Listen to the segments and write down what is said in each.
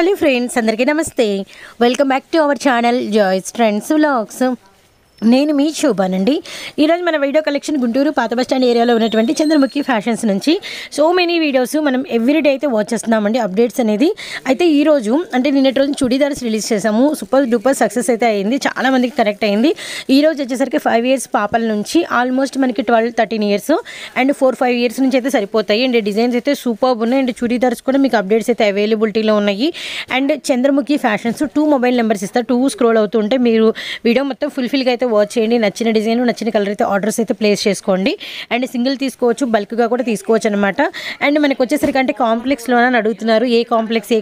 Hello friends, అందరికీ నమస్తే. Welcome back to our channel Joys Trends Vlogs. నేను మీ శోభానండి. ఈరోజు మన వీడియో కలెక్షన్ గుంటూరు పాత బస్ స్టాండ్ ఏరియాలో ఉన్నటువంటి చంద్రముఖి ఫ్యాషన్స్ నుంచి సో మెనీ వీడియోస్ మనం ఎవ్రీడే అయితే వాచ్ చేస్తున్నామండి, అప్డేట్స్ అనేది. అయితే ఈరోజు అంటే నిన్నటి రోజు చుడీదార్స్ రిలీజ్ చేసాము. సూపర్ డూపర్ సక్సెస్ అయితే అయింది, చాలా మందికి కనెక్ట్ అయింది. ఈరోజు వచ్చేసరికి 5 years పాపల నుంచి ఆల్మోస్ట్ మనకి 12-13 years అండ్ 4-5 years నుంచి అయితే సరిపోతాయి. అండ్ డిజైన్స్ అయితే సూపర్ ఉన్నాయి. అండ్ చుడీదార్స్ కూడా మీకు అప్డేట్స్ అయితే అవైలబిలిటీలో ఉన్నాయి. And Chandramukhi fashions 2 mobile numbers ఇస్తారు. 2 స్క్రోల్ అవుతుంటే మీరు వీడియో మొత్తం ఫుల్ఫిల్గా అయితే వాచ్ చేయండి. నచ్చిన డిజైన్ నచ్చిన కలర్ అయితే ఆర్డర్స్ అయితే ప్లేస్ చేసుకోండి. అండ్ సింగిల్ తీసుకోవచ్చు, బల్క్గా కూడా తీసుకోవచ్చు అనమాట. అండ్ మనకి వచ్చేసరికి అంటే కాంప్లెక్స్లోనే అడుగుతున్నారు, ఏ కాంప్లెక్స్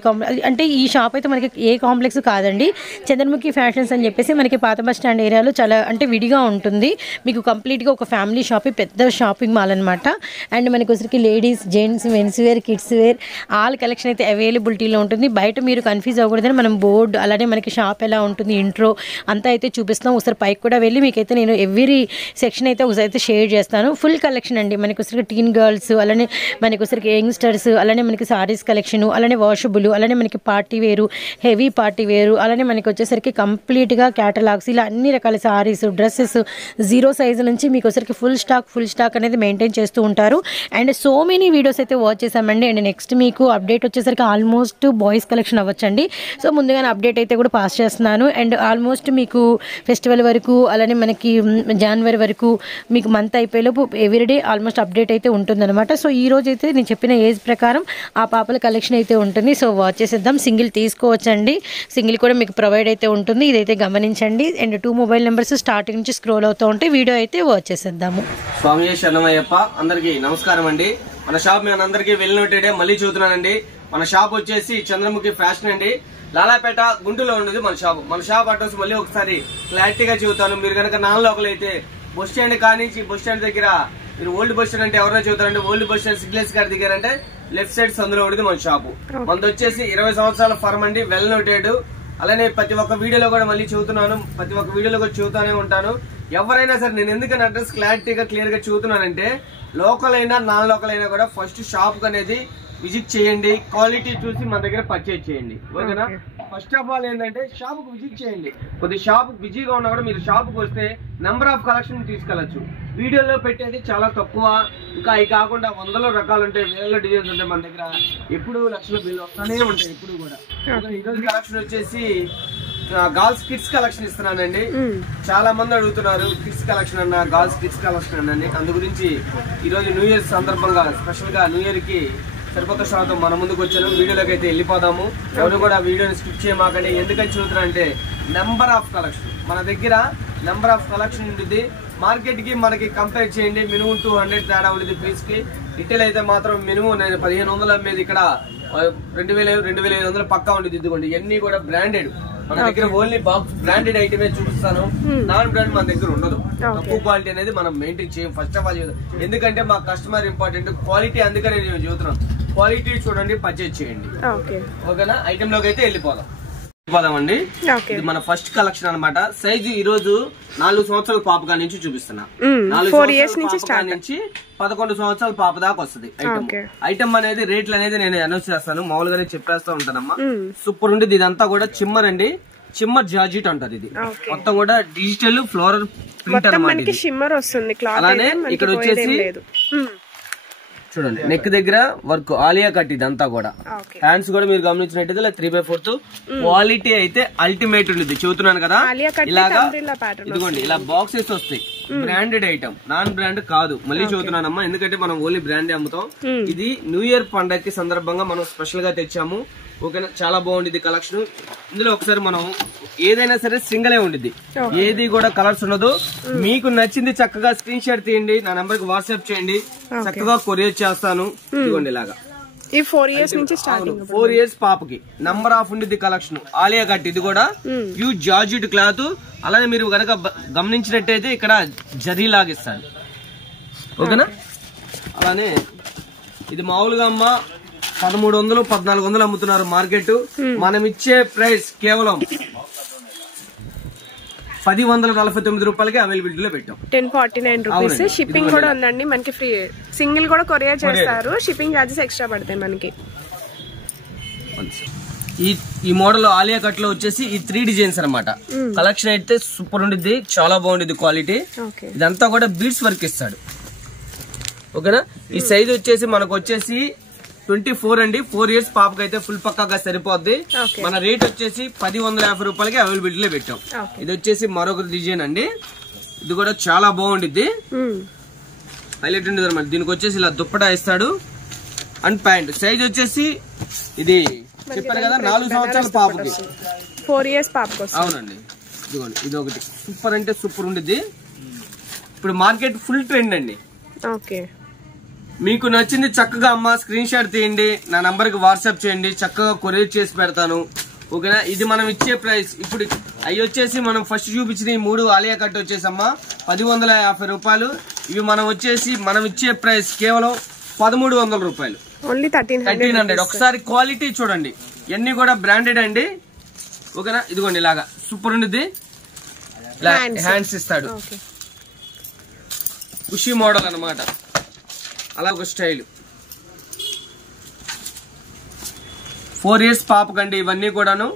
అంటే ఈ షాప్ అయితే మనకి ఏ కాంప్లెక్స్ కాదండి, చంద్రముఖి ఫ్యాషన్స్ అని చెప్పేసి మనకి పాత బస్ స్టాండ్ ఏరియాలో చాలా అంటే విడిగా ఉంటుంది. మీకు కంప్లీట్గా ఒక ఫ్యామిలీ షాప్, పెద్ద షాపింగ్ మాల్ అనమాట. అండ్ మనకి వచ్చరికి ladies, gents, men's wear, kids wear all collection అయితే అవైలబిలిటీలో ఉంటుంది. బయట మీరు కన్ఫ్యూజ్ అవ్వకూడదని మనం బోర్డు అలానే మనకి షాప్ ఎలా ఉంటుంది, ఇంట్రో అంతా అయితే చూపిస్తాం. ఒకసారి పైకి కూడా వెళ్ళి మీకైతే నేను ఎవ్రీ సెక్షన్ అయితే ఒకసారి షేర్ చేస్తాను. ఫుల్ కలెక్షన్ అండి. మనకి వచ్చరికి టీన్ గర్ల్స్, అలానే మనకి వచ్చరికి యంగ్స్టర్స్, అలానే మనకి సారీస్ కలెక్షన్, అలానే వాషబుల్, అలానే మనకి పార్టీ వేరు, హెవీ పార్టీ వేరు, అలానే మనకి వచ్చేసరికి కంప్లీట్గా క్యాటలాగ్స్, ఇలా అన్ని రకాల సారీస్, డ్రెస్సెస్ 0 size నుంచి మీకు వచ్చరికి ఫుల్ స్టాక్ అనేది మెయింటైన్ చేస్తూ ఉంటారు. అండ్ సో మెనీ వీడియోస్ అయితే వాచ్ చేసామండి. అండ్ నెక్స్ట్ మీకు అప్డేట్ వచ్చేసరికి ఆల్మోస్ట్ బాయ్స్ కలెక్షన్ అవ్వచ్చండి. సో ముందుగానే అప్డేట్ అయితే కూడా పాస్ చేస్తున్నాను. అండ్ ఆల్మోస్ట్ మీకు ఫెస్టివల్ వరకు, అలానే మనకి జనవరి వరకు మీకు మంత్ అయిపోయేలోపు ఎవ్రీడే ఆల్మోస్ట్ అప్డేట్ అయితే ఉంటుందన్నమాట. సో ఈ రోజు అయితే నేను చెప్పిన ఏజ్ ప్రకారం ఆ పాపల కలెక్షన్ అయితే ఉంటుంది. సో వాచ్ చేసేద్దాం. సింగిల్ తీసుకోవచ్చండి, సింగిల్ కూడా మీకు ప్రొవైడ్ అయితే ఉంటుంది. ఇదైతే గమనించండి. అండ్ 2 మొబైల్ నెంబర్స్ స్టార్టింగ్ నుంచి స్క్రోల్ అవుతూ ఉంటే వీడియో అయితే వాచ్ చేసేద్దాము. స్వామి శరణమయ్యప్ప, అందరికి నమస్కారం అండి. మన షాప్ మీ అందరికీ వెళ్ళినట్టే మళ్ళీ చూస్తున్నానండి. మన షాప్ వచ్చేసి చంద్రముఖి ఫ్యాషన్ అండి, లాలాపేట గుంటూరులో ఉండదు మన షాప్ అడ్రస్ మళ్ళీ ఒకసారి క్లారిటీగా చెబుతాను. మీరు కనుక నాన్ లోకల్ అయితే బస్ స్టాండ్ కానించి బస్ స్టాండ్ దగ్గర మీరు ఓల్డ్ బస్ స్టాండ్ అంటే ఎవరైనా చెబుతారంటే ఓల్డ్ బస్ స్టాండ్ సిగ్నల్స్ గారి దగ్గర అంటే లెఫ్ట్ సైడ్ సందులో ఉండదు మన షాపు. మనది వచ్చేసి 20 సంవత్సరాల ఫర్మ్ అండి, వెల్ నోటెడ్. అలానే ప్రతి ఒక్క వీడియోలో కూడా మళ్ళీ చెబుతున్నాను, ప్రతి ఒక్క వీడియోలో కూడా చెబుతానే ఉంటాను. ఎవరైనా సరే నేను ఎందుకని అడ్రస్ క్లారిటీగా క్లియర్ గా చెబుతున్నానంటే లోకల్ అయినా నాన్ లోకల్ అయినా కూడా ఫస్ట్ షాప్ అనేది విజిట్ చేయండి, క్వాలిటీ చూసి మన దగ్గర పర్చేజ్ చేయండి. ఓకేనా? ఫస్ట్ ఆఫ్ ఆల్ ఏంటంటే షాప్ కు విజిట్ చేయండి. కొద్ది షాప్ బిజీగా ఉన్నా కూడా మీరు షాప్ కు వస్తే నెంబర్ ఆఫ్ కలెక్షన్ తీసుకెళ్లొచ్చు. వీడియోలో పెట్టేది చాలా తక్కువ, ఇంకా అవి కాకుండా 100 రకాలు ఉంటాయి, 1000 డిజైన్స్ ఉంటాయి మన దగ్గర. ఎప్పుడు లక్షల బిల్లు వస్తానే ఉంటాయి ఎప్పుడు కూడా. ఈరోజు కలెక్షన్ వచ్చేసి గర్ల్స్ కిడ్స్ కలెక్షన్ ఇస్తున్నానండి. చాలా మంది అడుగుతున్నారు కిడ్స్ కలెక్షన్ అన్న, గర్ల్స్ కిడ్స్ కలెక్షన్ అన్నని. అందు గురించి ఈరోజు న్యూ ఇయర్ సందర్భంగా స్పెషల్ గా న్యూ ఇయర్ కి సరికొత్త షాప్ మన ముందుకు వచ్చాను. వీడియోలోకి అయితే వెళ్ళిపోదాము. ఎవరు కూడా వీడియోని స్కిప్ చేయమాకండి. ఎందుకని చూస్తున్నా అంటే నెంబర్ ఆఫ్ కలెక్షన్ మన దగ్గర నెంబర్ ఆఫ్ కలెక్షన్ ఉంటుంది. మార్కెట్ కి మనకి కంపేర్ చేయండి, మినిమం 200 తేడా ఉంటుంది ప్రైస్ కి. రిటైల్ అయితే మాత్రం మినిమం నేను 1500 అమ్మేది ఇక్కడ 2000-2500 పక్కా ఉంటుంది. ఇదిగోండి ఇవన్నీ కూడా బ్రాండెడ్. మన దగ్గర ఓన్లీ బాక్స్ బ్రాండెడ్ ఐటమే చూపిస్తాను, నాన్ బ్రాండ్ మన దగ్గర ఉండదు. తక్కువ క్వాలిటీ అనేది మనం మెయింటైన్ చేయం ఫస్ట్ ఆఫ్ ఆల్. ఎందుకంటే మా కస్టమర్ ఇంపార్టెంట్, క్వాలిటీ అందుకనే నేను చెబుతున్నాను. క్వాలిటీ చూడండి, పర్చేజ్ చేయండి. ఓకేనా? ఐటమ్ లోకి అయితే వెళ్ళిపోదామండి. ఇది మన ఫస్ట్ కలెక్షన్ అన్నమాట. సైజు ఈ రోజు 4 సంవత్సరాల పాపగా నుంచి చూపిస్తున్నా. 4 సంవత్సరాల నుంచి 11 సంవత్సరాల పాప దాకా వస్తుంది ఐటమ్ అనేది. రేట్లు అనేది నేను అనౌన్స్ చేస్తాను, మామూలుగానే చెప్పేస్తా ఉంటానమ్మా. సూపర్ ఉంటుంది. ఇదంతా కూడా చిమ్మర్ అండి, చిమ్మర్ జార్జిట్ అంటారు. ఇది మొత్తం కూడా డిజిటల్ ఫ్లోరల్ ప్రింట్ అన్నమాట. అలానే ఇక్కడ వచ్చేసి చూడండి నెక్ దగ్గర వర్క్ ఆలియా కట్, ఇదంతా కూడా. హ్యాండ్స్ కూడా మీరు గమనించినట్టయితే 3/4 క్వాలిటీ అయితే అల్టిమేట్ ఉంటుంది. చెబుతున్నాను కదా, ఇలాగా ఇదిగోండి ఇలా బాక్సెస్ వస్తాయి. బ్రాండెడ్ ఐటమ్, నాన్ బ్రాండ్ కాదు. మళ్ళీ చెబుతున్నానమ్మా, ఎందుకంటే మనం ఓన్లీ బ్రాండ్ అమ్ముతాం. ఇది న్యూ ఇయర్ పండగకి సందర్భంగా మనం స్పెషల్ గా తెచ్చాము. ఓకేనా? చాలా బాగుంటుంది కలెక్షన్. ఇందులో ఒకసారి మనం ఏదైనా సరే సింగిలే ఉంటుంది, ఏది కూడా కలర్స్ ఉండదు. మీకు నచ్చింది చక్కగా స్క్రీన్ షాట్ తీయండి, నా నంబర్ కి వాట్సాప్ చేయండి, చక్కగా కొరియర్ చేస్తాను. ఇదిగోండి ఇలాగా. 4 years పాపకి నంబర్ ఆఫ్ ఉండిద్ది కలెక్షన్. ఆలియా కట్, ఇది కూడా ప్యూర్ జార్జిట్ క్లాత్. అలానే మీరు కనుక గమనించినట్టయితే ఇక్కడ జరీ లాగిస్తాను. ఓకేనా? అలానే ఇది మామూలుగా అమ్మ 1300-1400 అమ్ముతున్నారు మార్కెట్. మనం ఇచ్చే ప్రైస్ కేవలం 1049 రూపాయలకి అవైలబిలిటీలో పెట్టాం. 1049 రూపీస్. షిప్పింగ్ కూడా ఉందండి మనకి, ఫ్రీ. సింగిల్ కూడా కొరియర్ చేస్తారు, షిప్పింగ్ చార్జెస్ ఎక్స్ట్రా పడతాయి మనకి. ఈ మోడల్ ఆలియా కట్ లో వచ్చేసి ఈ 3 డిజైన్స్ అన్నమాట. కలెక్షన్ అయితే సూపర్ ఉండిద్ది, చాలా బాగుండిద్ది క్వాలిటీ. ఇదంతా కూడా బీడ్స్ వర్క్ ఇస్తాడు. ఓకేనా. ఈ సైజ్ వచ్చేసి మనకు వచ్చేసి 24 అండి. 4 ఇయర్స్ పాపకి అయితే ఫుల్ పక్కాగా సరిపోద్ది. మన రేట్ వచ్చేసి 1050 రూపాయలకి అవైలబిలిటీలో పెట్టాం. ఇది వచ్చేసి మరొక డిజైన్ అండి. ఇది కూడా చాలా బాగుండిద్ది, హైలైట్ ఉండేది అనమాట. దీనికి వచ్చేసి ఇలా దుప్పటా ఇస్తాడు అండ్ ప్యాంట్. సైజ్ వచ్చేసి ఇది చెప్పాను కదా 4 సంవత్సరాల పాపకి, 4 ఇయర్స్ పాపకి. అవునండి. ఇదిగోండి ఇది ఒకటి సూపర్ అంటే సూపర్ ఉండిద్ది. ఇప్పుడు మార్కెట్ ఫుల్ ట్రెండ్ అండి. ఓకే, మీకు నచ్చింది చక్కగా అమ్మ స్క్రీన్ షాట్ తీయండి, నా నంబర్ కి వాట్సాప్ చేయండి, చక్కగా కొరియర్ చేసి పెడతాను. ఓకేనా. ఇది మనం ఇచ్చే ప్రైస్ ఇప్పుడు అవి వచ్చేసి మనం ఫస్ట్ చూపించిన ఈ 3 ఆలియా కట్ వచ్చేసమ్మా 1150 రూపాయలు. ఇవి మనం ఇచ్చే ప్రైస్ కేవలం 1300 రూపాయలు, ఓన్లీ 1300. ఒకసారి క్వాలిటీ చూడండి, ఇవన్నీ కూడా బ్రాండెడ్ అండి. ఓకేనా. ఇదిగోండి ఇలాగా సూపర్ ఉండిద్ది. హ్యాండ్స్ ఇస్తాడు, ఖుషి మోడల్ అన్నమాట. అలా ఒక స్టైల్ 4 ఇయర్స్ పాపకండి. ఇవన్నీ కూడాను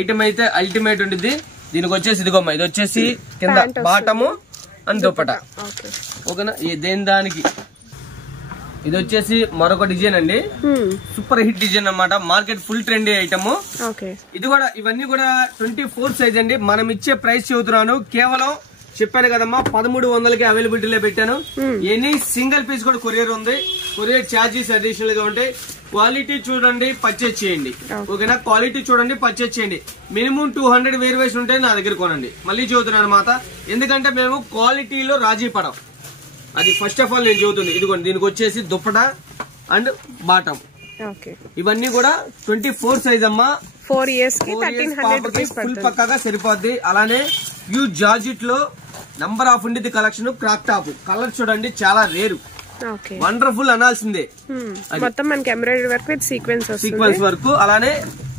ఐటమ్ అయితే అల్టిమేట్ ఉండిద్ది. దీనికి వచ్చేసి ఇదిగోమ్మ, ఇది వచ్చేసి కింద బాటము అని దుప్పట. ఓకేనా. దేని దానికి ఇది వచ్చేసి మరొక డిజైన్ అండి, సూపర్ హిట్ డిజైన్ అన్నమాట. Market full trendy item. ఇది కూడా ఇవన్నీ కూడా 24 సైజ్ అండి. మనం ఇచ్చే ప్రైస్ చెబుతున్నాను, కేవలం చెప్పాను కదమ్మా 1300కి అవైలబిలిటీలో పెట్టాను. ఎనీ సింగిల్ పీస్ కూడా కొరియర్ ఉంది. కొరియర్ ఛార్జెస్ అడిషనల్ గా ఉంటాయి. క్వాలిటీ చూడండి, పర్చేజ్ చేయండి. ఓకేనా. క్వాలిటీ చూడండి, పర్చేజ్ చేయండి. మినిమం 200 వేరియేషన్ ఉంటే నా దగ్గర కొనండి. మళ్ళీ చెబుతున్నాను అన్నమాట, ఎందుకంటే మేము క్వాలిటీలో రాజీ పడం. అది ఫస్ట్ ఆఫ్ ఆల్ నేను చెబుతుంది. ఇదిగోండి దీనికి వచ్చేసి దుప్పట అండ్ బాటం. ఇవన్నీ కూడా 24 సైజ్ అమ్మా. 4 ఇయర్స్ కి 1300 రూపీస్ ఫుల్ పక్కాగా సరిపోద్ది. అలానే యూ జార్జిట్ లో నంబర్ ఆఫ్ ఉండిద్ది కలెక్షన్. క్రాక్ టాప్ కలర్ చూడండి, చాలా రేరు, వండర్ఫుల్ అనాల్సిందే. మొత్తం మనకి embroidery work with sequence work. అలానే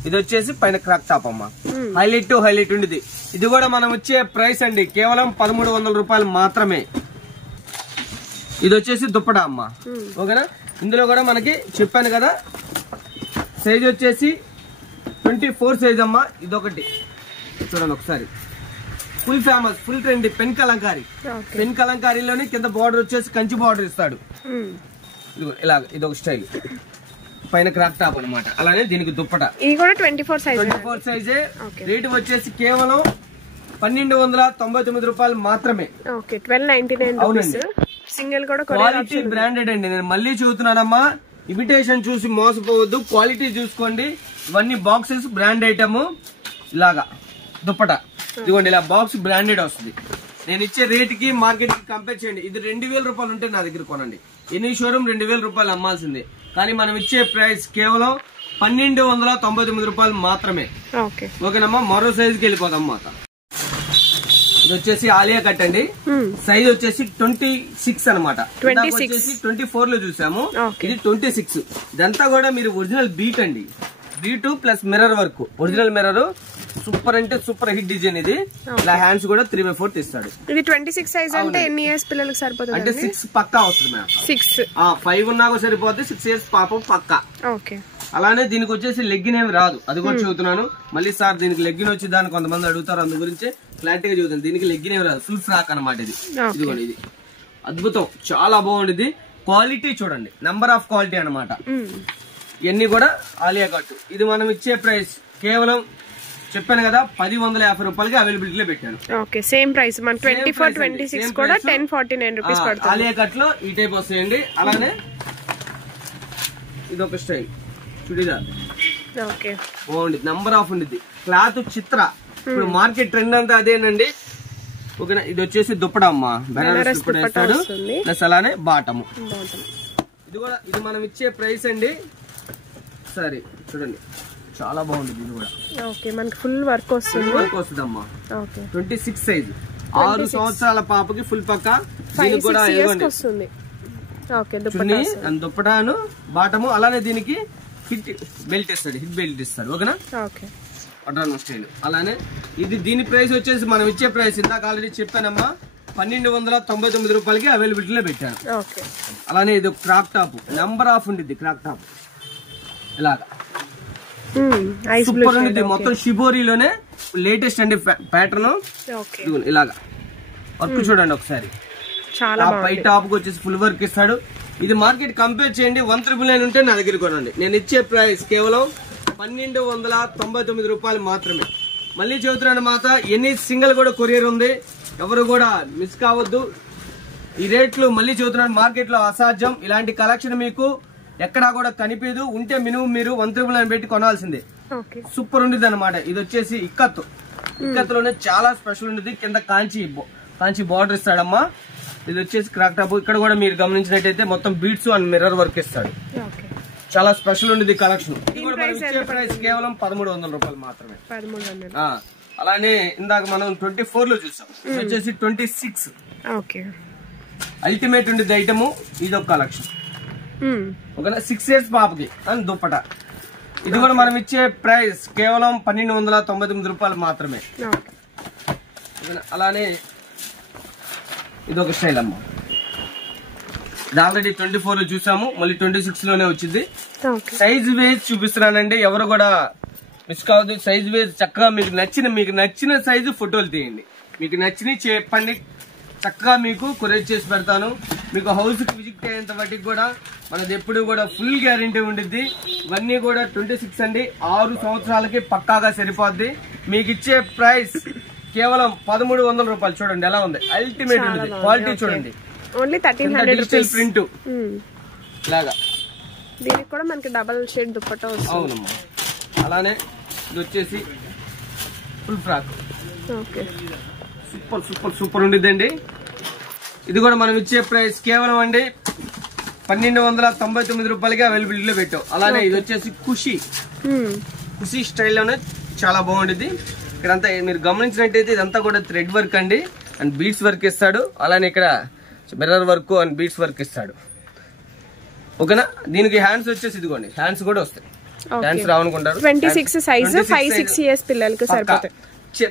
ఇది వచ్చేసి పైన క్రాక్ టాప్ అమ్మా, హైలైట్ ఉండిద్ది. ఇది కూడా మనం వచ్చే ప్రైస్ అండి కేవలం 1300 రూపాయలు మాత్రమే. ఇది వచ్చేసి దుప్పటా అమ్మా. ఓకేనా. ఇందులో కూడా మనకి చెప్పాను కదా సైజ్ వచ్చేసి 24 సైజ్ అమ్మా. ఇదొకటి చూడండి ఒకసారి, full famous, full trend pen Kalamkari. Pen కలంకారీలోని కింద బార్డర్ వచ్చేసి కంచి బార్డర్ ఇస్తాడు. ఇలా ఇదొక స్టైల్, పైన క్రాక్ టాప్ అనమాట. అలానే దీనికి దుప్పట 24 సైజే. రేటు వచ్చేసి కేవలం 1299 రూపాయలు మాత్రమే. 1299 సింగిల్ కూడా. క్వాలిటీ బ్రాండెడ్ అండి. నేను మళ్ళీ చూస్తున్నానమ్మా, ఇమిటేషన్ చూసి మోసపోవద్దు, క్వాలిటీ చూసుకోండి. ఇవన్నీ బాక్సెస్ బ్రాండ్ ఐటమ్. ఇలాగా దుప్పట ఇదిగోండి, ఇలా బాక్స్ బ్రాండెడ్ వస్తుంది. నేను ఇచ్చే రేట్ కి మార్కెట్ కి కంపేర్ చేయండి. ఇది 2000 రూపాయలు ఉంటే నా దగ్గర కొనండి. ఎన్ని షోరూమ్ 2000 రూపాయలు అమ్మాల్సిందే. కానీ మనం ఇచ్చే ప్రైస్ కేవలం 1299 రూపాయలు మాత్రమే. ఓకేనమ్మా. మరో సైజుకి వెళ్ళిపోదాం అన్నమాట. ఇది వచ్చేసి ఆలియా కట్ అండి. సైజ్ వచ్చేసి 26 అనమాట. 24 లో చూసాము, ఇది 26. ఇదంతా కూడా మీరు ఒరిజినల్ బీట్ అండి, beat plus mirror work. Original mirror super అంటే సూపర్ హిట్ డిజైన్. ఇది ఇలా హ్యాండ్స్ కూడా 3/4 ఇస్తాడు. ఇది 26 సైజ్ అంటే ఎన్ని ఇయర్స్ పిల్లలకు సరిపోతుంది అంటే 6 పక్కా వస్తుంది మేడం. 5 ఉన్నా సరిపోద్ది. 6 ఇయర్స్ పాపం పక్కా. అలానే దీనికి వచ్చేసి లెగ్గిన్ ఏమి రాదు, అది కూడా చెబుతున్నాను. మళ్ళీ సార్ దీనికి లెగ్గిన్ వచ్చి దాన్ని కొంతమంది అడుగుతారు, అందు గురించి క్లారిటీగా చెబుతాను. దీనికి లెగ్గిన్ ఏమి రాదు, ఫుల్ ఫ్రాక్ అనమాట. ఇది ఇదిగోండి, ఇది అద్భుతం, చాలా బాగుండేది. క్వాలిటీ చూడండి, నంబర్ ఆఫ్ క్వాలిటీ అనమాట. ఇవన్నీ కూడా ఆలియా కట్. ఇది మనం ఇచ్చే ప్రైస్ కేవలం చెప్పాను కదా 1050 రూపాయలకి అవైలబిలిటీలో పెట్టాను. Same price. 24, 26 కూడా 1049 రూపీస్ పడుతుంది. ఆలియా కట్ లో ఈ టైప్ వస్తాయండి. అలానే ఇది ఒక స్టైల్ చుడిదార్, బాగుంది, నంబర్ ఆఫ్ ఉండిద్ది. క్లాత్ చిత్ర, ఇప్పుడు మార్కెట్ ట్రెండ్ అంతా అదేనండి. ఓకేనా. ఇది వచ్చేసి దుప్పడా అమ్మా, బెనారస్ దుప్పడా వేస్తాడు. ప్లస్ అలానే బాటము. ఇది మనం ఇచ్చే ప్రైస్ అండి. సరే చూడండి, చాలా బాగుంది. ఇది కూడా మనకి ఫుల్ వర్క్ వస్తుంది. వర్క్ వస్తుంది అమ్మా. 26 సైజ్, 6 సంవత్సరాల పాపకి ఫుల్ పక్క. దీనికి కూడా వస్తుంది దుప్పటాను బాటము. అలానే దీనికి హిట్ బెల్ట్ ఇస్తాడు, హిట్ బెల్ట్ ఇస్తాడు. ఓకేనా. పట్రాను స్టైల్. అలానే ఇది దీని ప్రైస్ వచ్చేసి మనం ఇచ్చే ప్రైస్ ఇందాక ఆల్రెడీ చెప్పానమ్మా 1299 రూపాయలకి అవైలబిలిటీలో పెట్టాను. అలానే ఇది క్రాక్ టాప్, నెంబర్ ఆఫ్ ఉండిద్ది క్రాక్ టాప్. ఇలాగా సూపర్ ఉంది. మొత్తం షిబోరీలోనే లేటెస్ట్ అండి ప్యాటర్న్. ఇలాగా వర్క్ చూడండి ఒకసారి. పై టాప్ వచ్చేసి ఫుల్ వర్క్ ఇస్తాడు. ఇది మార్కెట్ కంపేర్ చేయండి. 1,999 ఉంటే నా దగ్గర కొనండి. నేను ఇచ్చే ప్రైస్ కేవలం 1,299 రూపాయలు మాత్రమే. మళ్ళీ చెబుతున్నాను మాట, ఎన్ని సింగిల్ కూడా కొరియర్ ఉంది, ఎవరు కూడా మిస్ కావద్దు. ఈ రేట్లు మళ్ళీ చెబుతున్నాను, మార్కెట్ లో అసాధ్యం. ఇలాంటి కలెక్షన్ మీకు ఎక్కడా కూడా కనిపించదు. ఉంటే మినిమం మీరు 1,999 పెట్టి కొనాల్సిందే. సూపర్ ఉండేది అనమాట. ఇది వచ్చేసి ఇక్కత్తులోనే చాలా స్పెషల్ ఉండేది. కింద కాంచి బార్డర్ ఇస్తాడమ్మా. ఇది వచ్చేసి క్రాక్ టాప్. ఇక్కడ కూడా మీరు గమనించినట్టయితే మొత్తం బీడ్స్ అండ్ మిర్రర్ వర్క్ ఇస్తాడు. చాలా స్పెషల్ ఉండేది కలెక్షన్. ఇది కూడా మనం ఇచ్చే ప్రైస్ కేవలం 1,300 రూపాయలు మాత్రమే. అలానే ఇందాక మనం 24 లో చూసాం. ఇది వచ్చేసి 26 అల్టిమేట్ ఉండేది ఐటమ్. ఇది ఒక కలెక్షన్. ఓకేనా, 6 years పాపకి అని దుప్పట. ఇది కూడా మనం ఇచ్చే ప్రైస్ కేవలం 1,299 రూపాయలు మాత్రమే. అలానే ఇది ఒక స్టైల్ అమ్మా. ఇది ఆల్రెడీ 24 లో చూసాము, మళ్ళీ 26 లోనే వచ్చింది. సైజ్ వేజ్ చూపిస్తున్నానండి, ఎవరు కూడా మిస్ కావద్దు. సైజ్ వేజ్ చక్కగా మీకు నచ్చిన సైజు ఫోటోలు తీయండి. మీకు నచ్చినవి చెప్పండి, చక్కగా మీకు కొరియర్ చేసి పెడతాను. మీకు హౌస్ కి విజిట్ అయ్యేంత వాటికి కూడా మనది ఎప్పుడు కూడా ఫుల్ గ్యారంటీ ఉండిద్ది. ఇవన్నీ కూడా 26 అండి, 6 సంవత్సరాలకి పక్కాగా సరిపోద్ది. మీకు ఇచ్చే ప్రైస్ కేవలం 1,300 రూపాయలు. చూడండి ఎలా ఉంది, అల్టిమేట్ ఉంది. క్వాలిటీ చూడండి, ఓన్లీ 1,300 డిజిటల్ ప్రింట్ లాగా. దీనికి కూడా మనకి డబుల్ షేడ్ దుపట్టా వస్తుంది. అవునమ్మా. అలానే ఇది వచ్చేసి full frock. Super super super ఉండిద్దండి. ఇది కూడా మనం ఇచ్చే ప్రైస్ కేవలం అండి 1,299 రూపాయలకి అవైలబిలిటీలో పెట్టాం. అలానే ఇది వచ్చేసి కుషి స్టైల్లోనే చాలా బాగుంటుంది. ఇక్కడంతా మీరు గమనించినట్టయితే ఇదంతా కూడా థ్రెడ్ వర్క్ అండి, అండ్ బీడ్స్ వర్క్ ఇస్తాడు. అలానే ఇక్కడ mirror work and beads work ఇస్తాడు. ఓకేనా, దీనికి హ్యాండ్స్ వచ్చేసి ఇదిగోండి, హ్యాండ్స్ కూడా వస్తాయి. హ్యాండ్స్ రావనుకుంటారు. 26 సైజ్ 5-6 years పిల్లలకి సరిపోతాయి.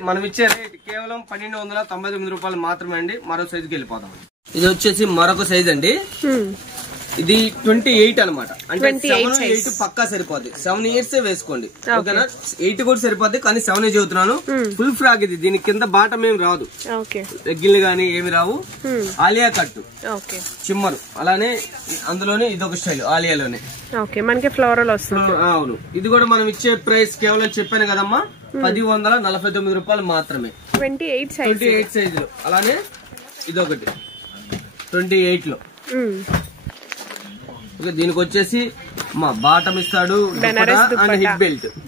మనం ఇచ్చే రేట్ కేవలం 1,299 రూపాయలు మాత్రమే అండి. మరో సైజుకి వెళ్ళిపోదాం. ఇది వచ్చేసి మరొక సైజ్ అండి. ఇది 28 అనమాట. అంటే 7-8 పక్కా సరిపోద్ది. 7 years వేసుకోండి. ఓకేనా, 8 కూడా సరిపోద్ది, కానీ 7 చదువుతున్నాను. ఫుల్ ఫ్రాక్ ఇది. దీని కింద బాటం ఏమి రాదు, రెగ్గిళ్ళు గానీ ఏమి రావు. ఆలియా కట్టు చిమ్మరు. అలానే అందులోనే ఇది ఒక స్టైల్ ఆలియాలోనే మనకి ఫ్లోరల్ వస్తుంది. అవును. ఇది కూడా మనం ఇచ్చే ప్రైస్ కేవలం చెప్పాను కదమ్మా, 1,149 రూపాయలు మాత్రమే. 28 సైజులో. అలానే ఇదొకటి 28 లో. దీనికి వచ్చేసి మా బాటం ఇస్తాడు,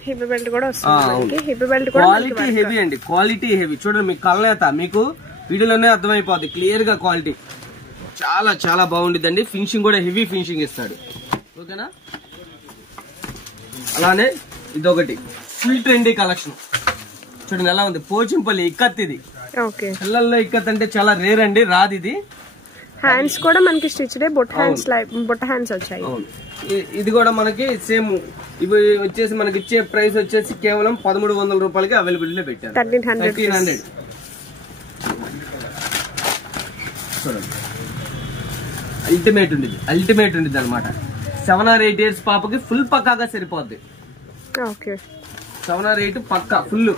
హిప్ బెల్ట్ కూడా వస్తుంది. క్వాలిటీ హెవీ అండి, క్వాలిటీ హెవీ. చూడండి మీకు కళ్ళనేత మీకు వీడియోలోనే అర్థమైపోద్ది క్లియర్ గా. క్వాలిటీ చాలా చాలా బాగుండిద్దండి. ఫినిషింగ్ కూడా హెవీ ఫినిషింగ్ ఇస్తాడు. ఓకేనా, అలానే ఇదొకటి ఫుల్ ట్రెండీ కలెక్షన్. చూడండి ఎలా ఉంది, పోచంపల్లి ఇక్కత్. ఇది పిల్లల్లో ఇక్కత్ అంటే చాలా రేర్ అండి, రాదు ఇది. హ్యాండ్స్ కూడా మనకి స్టిచ్డ్ బుట్ట హ్యాండ్స్ వచ్చాయి. ఇది కూడా మనకి సేమ్. ఇవి వచ్చేసి మనకి ఇచ్చే ప్రైస్ వచ్చేసి కేవలం 1,300 రూపాయలకి అవైలబిలిటీలో పెట్టారు. 1,300. చూడండి అల్టిమేట్ ఉండేది అనమాట. 7 or 8 years పాపకి ఫుల్ పక్కాగా సరిపోద్ది. 7 or 8 పక్కా ఫుల్.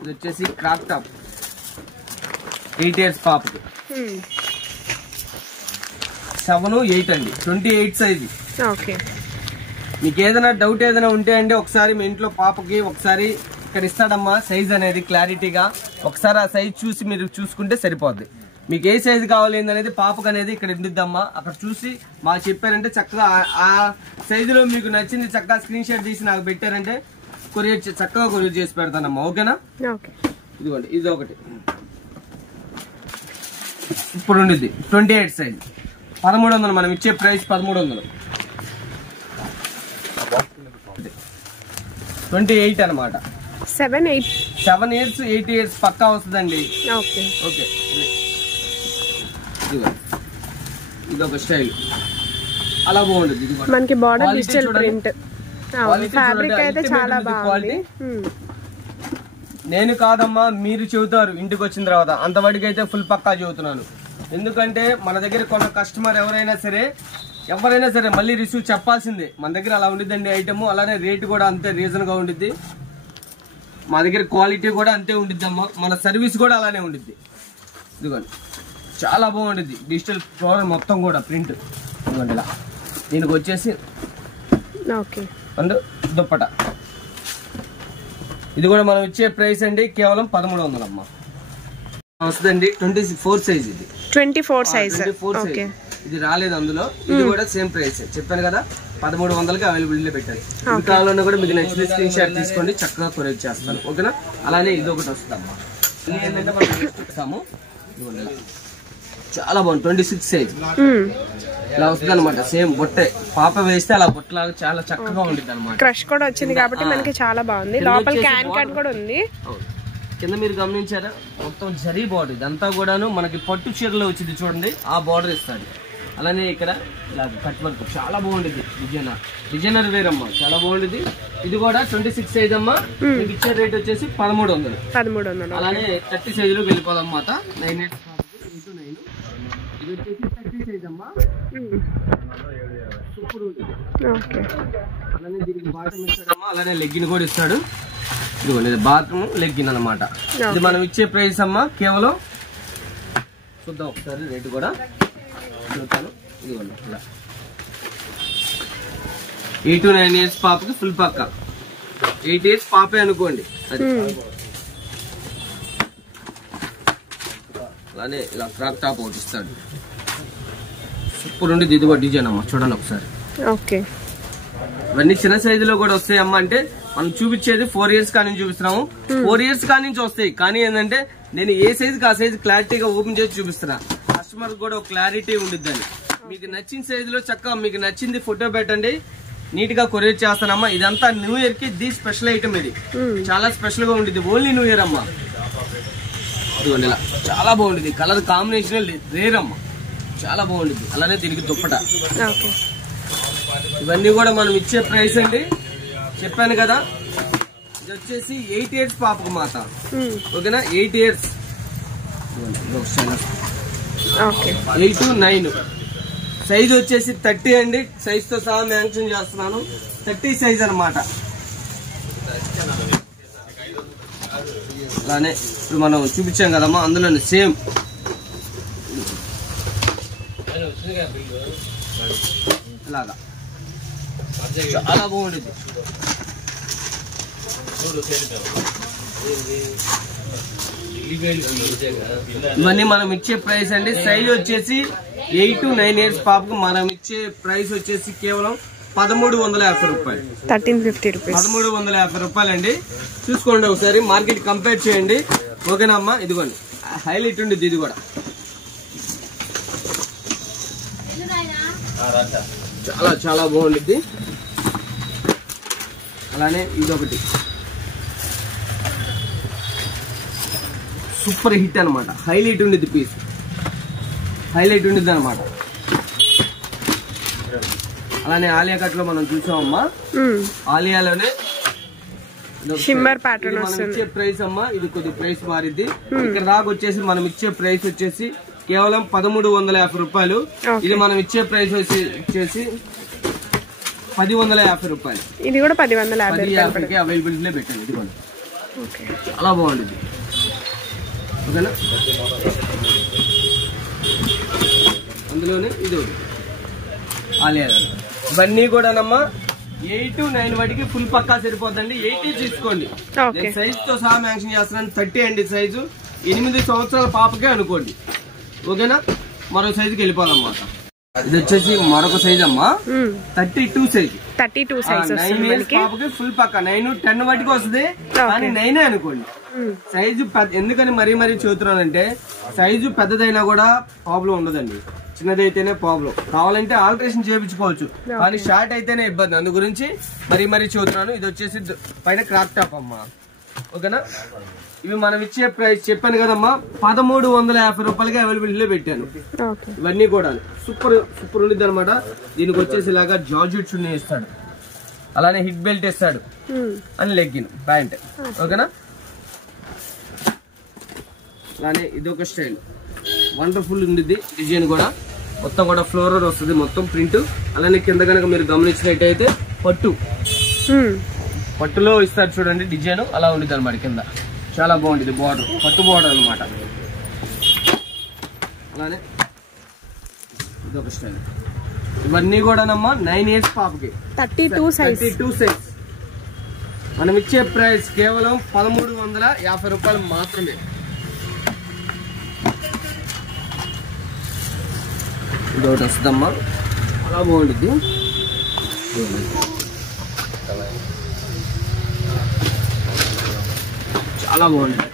ఇది వచ్చేసి క్రాక్ టాప్ 8 years పాపకి. 7-8 అండి, 28 సైజ్. మీకు ఏదైనా డౌట్ ఏదైనా ఉంటే అండి ఒకసారి మీ ఇంట్లో పాపకి ఒకసారి ఇక్కడ ఇస్తాడమ్మా సైజ్ అనేది క్లారిటీగా. ఒకసారి ఆ సైజ్ చూసి మీరు చూసుకుంటే సరిపోద్ది. మీకు ఏ సైజు కావాలి అనేది పాపకు అనేది ఇక్కడ ఉండిద్దమ్మా. అక్కడ చూసి మాకు చెప్పారంటే చక్కగా ఆ సైజులో మీకు నచ్చింది చక్కగా స్క్రీన్ షాట్ తీసి నాకు పెట్టారంటే చక్కగా కొరియర్ చేసి పెడతానమ్మా. ఓకేనా, ఇదిగోండి ఇది ఒకటి ఇప్పుడు ఉండిద్ది 28 సైజ్. 1,300 మనం ఇచ్చే ప్రైస్ 1,300. 28 అనమాట. 7 years 8 years పక్కా వస్తుందండి. ఓకే, ఇదొక స్టైల్ అలా బాగుంటుంది. ఇది మనకి బార్డర్ డిజిటల్ ప్రింట్. ఫ్యాబ్రిక్ అయితే చాలా బాగుంది. నేను కాదమ్మా, మీరు చెబుతారు ఇంటికి వచ్చిన తర్వాత. అంతవరకు అయితే ఫుల్ పక్కా చెబుతున్నాను. ఎందుకంటే మన దగ్గర కొన్న కస్టమర్ ఎవరైనా సరే ఎవరైనా సరే మళ్ళీ రిసీవ్ చెప్పాల్సిందే. మన దగ్గర అలా ఉండిద్దండి ఐటమ్. అలానే రేటు కూడా అంతే రీజన్ గా ఉండిద్ది. మా దగ్గర క్వాలిటీ కూడా అంతే ఉండిద్ది అమ్మా. మన సర్వీస్ కూడా అలానే ఉండిద్ది. ఇదిగోండి చాలా బాగుండిద్ది. డిజిటల్ ఫ్లోర్ మొత్తం కూడా ప్రింట్. ఇదిగోండి ఇలా దీనికి వచ్చేసి అండ్ దుప్పట. ఇది కూడా మనం ఇచ్చే ప్రైస్ అండి కేవలం 1300 అమ్మా వస్తుందండి. 24 సైజ్ ఇది. 24 సైజ్. ఇది రాలేదు అందులో. ఇది కూడా సేమ్ ప్రైస్ చెప్పాను కదా, 1300కి అవైలబిలిటీ పెట్టారు. ఇది కావాలన్నా కూడా మీకు నచ్చిన స్క్రీన్ షాట్ తీసుకోండి, చక్కగా కొరియర్ చేస్తాను. ఓకేనా. అలానే ఇది ఒకటి వస్తుంది అమ్మా. ఏంటంటే మనం ఇస్తాము. చాలా బాగుంది. 26 సైజ్ ఇలా వస్తుంది అనమాట. సేమ్ బొట్టే పాప వేస్తే అలా బొట్టలాగా చాలా చక్కగా ఉంటుంది అనమాట. క్రష్ కూడా వచ్చింది కాబట్టి మనకి చాలా బాగుంది. లోపల క్యాన్ కట్ కూడా ఉంది. కింద మీరు గమనించారా మొత్తం జరీ బార్డర్. ఇదంతా కూడాను మనకి పట్టు చీరలో వచ్చింది చూడండి, ఆ బార్డర్ ఇస్తాడు. అలానే ఇక్కడ ఇలా కట్ వర్క్ చాలా బాగుంటుంది. డిజైనర్ వేర్ అమ్మా, చాలా బాగుంటుంది. ఇది కూడా 26 సైజ్ అమ్మా. మీకు ఇచ్చే రేట్ వచ్చేసి 1300. అలానే 30 సైజులోకి వెళ్ళిపోదన్నమాట. 9 ఇది వచ్చేసి 30 సైజ్ అమ్మా. సూపర్ ఉంటుంది. అలానే దీనికి బాటమ్ ఇస్తాడమ్మా. అలానే లెగ్గిన్ కూడా ఇస్తాడు. ఇదిగోండి ఇది బాత్రూమ్ లెగ్గిన్ అనమాట. ఇది మనం ఇచ్చే ప్రైస్ అమ్మా కేవలం చూద్దాం ఒకసారి రేటు కూడా చూస్తాను. ఇదిగోండి ఇలా 8 to 9 years పాపకి ఫుల్ పక్క. 8 years పాపే అనుకోండి. అది అలానే ఇలా ఫ్రాక్ టాప్ ఒకటి ఇస్తాడు. సూపర్ ఉండి ఇది కూడా డిజైన్ అమ్మా, చూడండి ఒకసారి. ఇవన్నీ చిన్న సైజులో కూడా వస్తాయి అమ్మా. అంటే మనం చూపించేది 4 years కానీ చూపిస్తున్నాము. 4 years కానీ వస్తాయి. కానీ ఏంటంటే నేను ఏ సైజుకి ఆ సైజు క్లారిటీగా ఓపెన్ చేసి చూపిస్తున్నా. కస్టమర్ కూడా ఒక క్లారిటీ ఉండిద్దని. మీకు నచ్చిన సైజులో చక్కగా మీకు నచ్చింది ఫోటో పెట్టండి, నీట్ గా కొరియర్ చేస్తానమ్మా. ఇదంతా న్యూ ఇయర్ కి ది స్పెషల్ ఐటమ్. ఇది చాలా స్పెషల్ గా ఉండిద్ది. ఓన్లీ న్యూ ఇయర్ అమ్మా. ఇదిగోండి ఇలా చాలా బాగుంటుంది. కలర్ కాంబినేషన్ రేర్ అమ్మా, చాలా బాగుంటుంది. అలానే దీనికి దుప్పట. ఇవన్నీ కూడా మనం ఇచ్చే ప్రైస్ అండి చెప్పాను కదా. ఇది వచ్చేసి 8 years పాపకు మాత. ఓకేనా. 8 years 8 to 9 సైజ్ వచ్చేసి 30 అండి. సైజ్ తో సహా మెన్షన్ చేస్తున్నాను. 30 సైజ్ అనమాట. అలానే ఇప్పుడు మనం చూపించాం కదమ్మా, అందులోనే సేమ్ ఇలాగా చాలా బాగుంటుంది. ఇవన్నీ మనం ఇచ్చే ప్రైస్ అండి. సైజ్ వచ్చేసి 8 to 9 years పాపకు మనం ఇచ్చే ప్రైస్ వచ్చేసి కేవలం 1350 రూపాయలు. 1350 రూపాయలు అండి. చూసుకోండి ఒకసారి, మార్కెట్ కంపేర్ చేయండి. ఓకేనా అమ్మా. ఇదిగోండి హైలైట్ ఉండేది. ఇది కూడా చాలా చాలా బాగుంటుంది. అలానే ఇది ఒకటి సూపర్ హిట్ అనమాట. హైలైట్ ఉండేది పీస్, హైలైట్ ఉండేది అనమాట. అలానే ఆలియా కట్ లో మనం చూసామమ్మా. ఆలియాలోనే షిమ్మర్ ప్యాటర్న్ మనం ఇచ్చే ప్రైస్ అమ్మా. ఇది కొద్ది ప్రైస్ మారిద్ది. ఇక్కడ దాకా వచ్చేసి మనం ఇచ్చే ప్రైస్ వచ్చేసి కేవలం 1350 రూపాయలు. ఇది మనం ఇచ్చే ప్రైస్ వచ్చేసి 1050 రూపాయలు. ఇది కూడా 1050 అవైలబిలిటీలో పెట్టండి. ఇది కూడా చాలా బాగుంటుంది. ఓకేనా. అందులోనే ఇది ఆలియా. ఇవన్నీ కూడానమ్మా 8 to 9 వాటికి ఫుల్ పక్కా సరిపోతుందండి. 80 తీసుకోండి. నేను సైజ్ తో సహా మెన్షన్ చేస్తున్నాను. 30 అండి సైజు. 8 సంవత్సరాల పాపకే అనుకోండి. ఓకేనా. మరో సైజుకి వెళ్ళిపోవాలన్నమాట. ఇది వచ్చేసి మరొక సైజ్ అమ్మా. 32 సైజ్. 9 years పాపకి ఫుల్ పక్కా. 9 10 వాటికి వస్తుంది. కానీ 9 అనుకోండి. సైజు ఎందుకని మరీ మరీ చూస్తున్నానంటే సైజు పెద్దదైనా కూడా ప్రాబ్లం ఉండదండి. చిన్నదైతేనే ప్రాబ్లం. కావాలంటే ఆల్టరేషన్ చేయించుకోవచ్చు, కానీ షార్ట్ అయితేనే ఇబ్బంది. అందు గురించి మరీ చూస్తున్నాను. ఇది వచ్చేసి పైన క్రాప్ టాప్ అమ్మా. ఓకేనా. ఇవి మనం ఇచ్చే ప్రైస్ చెప్పాను కదమ్మా, 1350 రూపాయలకి అవైలబిలిటీలో పెట్టాను. ఇవన్నీ కూడా సూపర్ సూపర్ ఉండేది అనమాట. దీనికి వచ్చేసి ఇలాగా జార్జెట్ చున్నీ ఇస్తాడు. అలానే హిట్ బెల్ట్ ఇస్తాడు. అని లెగ్గిన్ ప్యాంట్. ఓకేనా. అలానే ఇదొక స్టైల్ వండర్ఫుల్ ఉండిద్ది. డిజైన్ కూడా మొత్తం కూడా ఫ్లోరల్ వస్తుంది మొత్తం ప్రింట్. అలానే కింద కనుక మీరు గమనించినట్టయితే పట్టులో ఇస్తారు చూడండి డిజైన్, అలా ఉంటుంది అనమాట. కింద చాలా బాగుంటుంది బార్డర్, పట్టు బార్డర్ అనమాట. అలానే ఇదొక స్టైల్. ఇవన్నీ కూడానమ్మా 9 years పాపకి 32 సైజ్. మనం ఇచ్చే ప్రైస్ కేవలం 1350 రూపాయలు మాత్రమే. ఇదొకటి వస్తుందమ్మా, అలా బాగుంటుంది. చాలా బాగుంటుంది.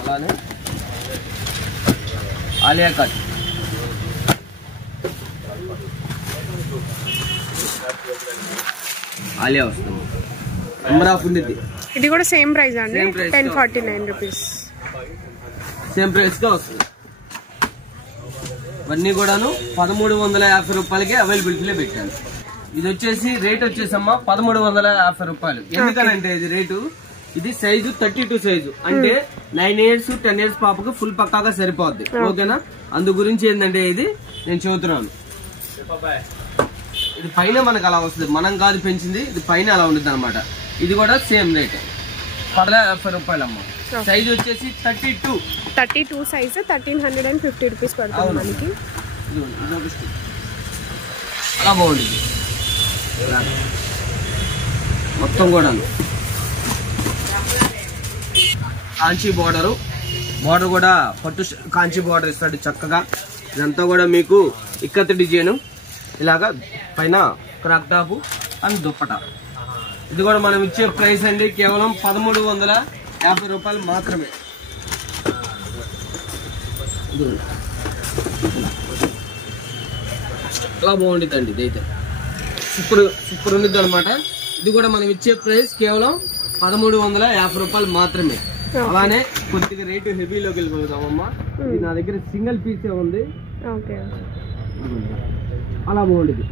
అలానే ఆలియా కట్, ఆలియా వస్తుంది. నెంబర్ ఆఫ్ ఉంది. ఇది కూడా సేమ్ ప్రైస్ అండి, Same price 1049 rupees. Same price గా వస్తుంది. ఇవన్నీ కూడాను 1350 రూపాయలకి అవైలబిలిటీలో పెట్టాను. ఇది వచ్చేసి రేట్ వచ్చేసమ్మా 1350 రూపాయలు. ఎందుకనంటే ఇది రేటు, ఇది సైజు 32 సైజు, అంటే 9 years 10 years పాపకు ఫుల్ పక్కాగా సరిపోద్ది. ఓకేనా? అందు గురించి ఏంటంటే ఇది నేను చెబుతున్నాను. ఇది పైన మనకు అలా వస్తుంది, మనం కాదు పెంచింది, ఇది పైన అలా ఉంటుంది అనమాట. ఇది కూడా సేమ్ రేట్ 1050 రూపాయలు అమ్మ. సైజ్ వచ్చేసి 32 సైజ్ 1350 రూపీస్ పడుతుంది మనకి. అలా బాగుంటుంది మొత్తం కూడా. కాంచీ బార్డర్ కూడా పట్టు కాంచీ బార్డర్ ఇస్తాడు చక్కగా. ఇదంతా కూడా మీకు ఇక్కత్ డిజైన్, ఇలాగా పైన క్రాక్ టాప్ అండ్ దుప్పట. ఇది కూడా మనం ఇచ్చే ప్రైస్ అండి కేవలం 1350 రూపాయలు మాత్రమే. అలా బాగుంటుంది అండి. ఇదైతే సూపర్ ఉండిద్ది అనమాట. ఇది కూడా మనం ఇచ్చే ప్రైస్ కేవలం 1350 రూపాయలు మాత్రమే. అలానే కొద్దిగా రేటు హెవీలోకి వెళ్ళిపోతామమ్మా. ఇది నా దగ్గర సింగిల్ పీసే ఉంది. అలా బాగుంటుంది,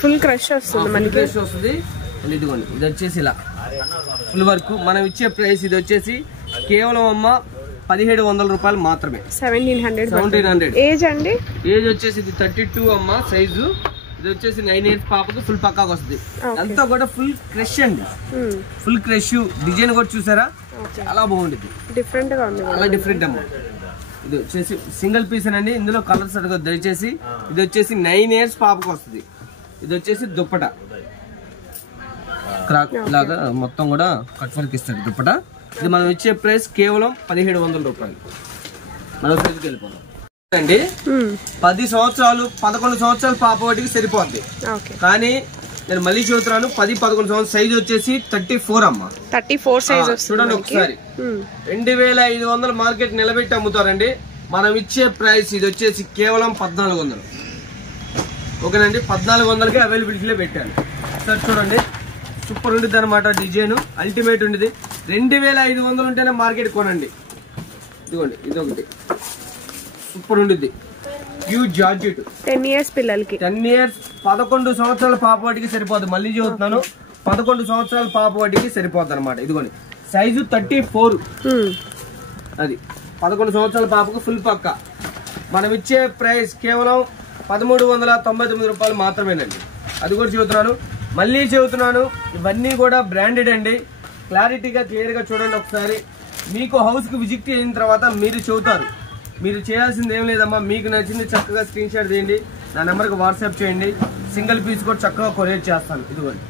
ఫుల్ క్రష్ వస్తుంది మనకి. క్రష్ వస్తుంది. ఇదిగోండి, ఇది వచ్చేసి ఇలా ఫుల్ వర్క్. మనం ఇచ్చే ప్రైస్ ఇది వచ్చేసి కేవలం అమ్మ 1700 రూపాయలు మాత్రమే. 1700. ఏజ్ అండి? ఏజ్ వచ్చేసి ఇది 32 అమ్మ సైజు. ఇది వచ్చేసి 9 years పాపకు ఫుల్ పక్కాగా వస్తుంది. అంతా కూడా ఫుల్ క్రష్ అండి, ఫుల్ క్రష్. డిజైన్ కూడా చూసారా, చాలా బాగుంటుంది, డిఫరెంట్ గా ఉంది. చాలా డిఫరెంట్ అమ్మ. ఇది వచ్చేసి సింగిల్ పీస్ అండి, ఇందులో కలర్స్ అడగదు దయచేసి. ఇది వచ్చేసి 9 years పాపకు వస్తుంది. ఇది వచ్చేసి దుప్పట క్రాక్ లాగా మొత్తం కూడా కట్ వర్క్ ఇస్తాడు దుప్పట. ఇది మనం ఇచ్చే ప్రైస్ కేవలం 1700 రూపాయలు. మనం సైజుకి వెళ్ళిపోతాం అండి. 10 సంవత్సరాలు 11 సంవత్సరాలు పాప వాటికి సరిపోద్ది. కానీ నేను మళ్ళీ చూస్తున్నాను, 10-11 సంవత్సరాలు సైజ్ వచ్చేసి 34 అమ్మ. 34 సైజ్ చూడండి ఒకసారి. 2500 మార్కెట్ నిలబెట్టి అమ్ముతారండి. మనం ఇచ్చే ప్రైస్ ఇది వచ్చేసి కేవలం 1400. ఓకేనండి, 1400కి అవైలబిలిటీలో పెట్టాను. సార్ చూడండి, సూపర్ ఉంటుంది అనమాట. డిజైన్ అల్టిమేట్ ఉంటుంది. 2500 ఉంటేనే మార్కెట్ కొనండి. ఇదిగోండి, ఇది ఒకటి సూపర్ ఉంటుంది. హ్యూజ్ జార్జెట్ 10 years పిల్లలకి. 10 years 11 సంవత్సరాల పాప వాటికి సరిపోద్ది. మళ్ళీ చూస్తున్నాను, 11 సంవత్సరాల పాప వాటికి సరిపోద్ది అనమాట. ఇదిగోండి, సైజు 34. అది 11 సంవత్సరాల పాపకు ఫుల్ పక్క. మనం ఇచ్చే ప్రైస్ కేవలం 1399 రూపాయలు మాత్రమేనండి. అది కూడా చెబుతున్నాను, మళ్ళీ చెబుతున్నాను, ఇవన్నీ కూడా బ్రాండెడ్ అండి. క్లారిటీగా క్లియర్గా చూడండి ఒకసారి. మీకు హౌస్కి విజిట్ అయిన తర్వాత మీరు చెబుతారు. మీరు చేయాల్సింది ఏం లేదమ్మా, మీకు నచ్చింది చక్కగా స్క్రీన్ షాట్ తీయండి, నా నెంబర్కి వాట్సాప్ చేయండి. సింగిల్ పీస్ కూడా చక్కగా కొరియర్ చేస్తాను. ఇదిగోండి,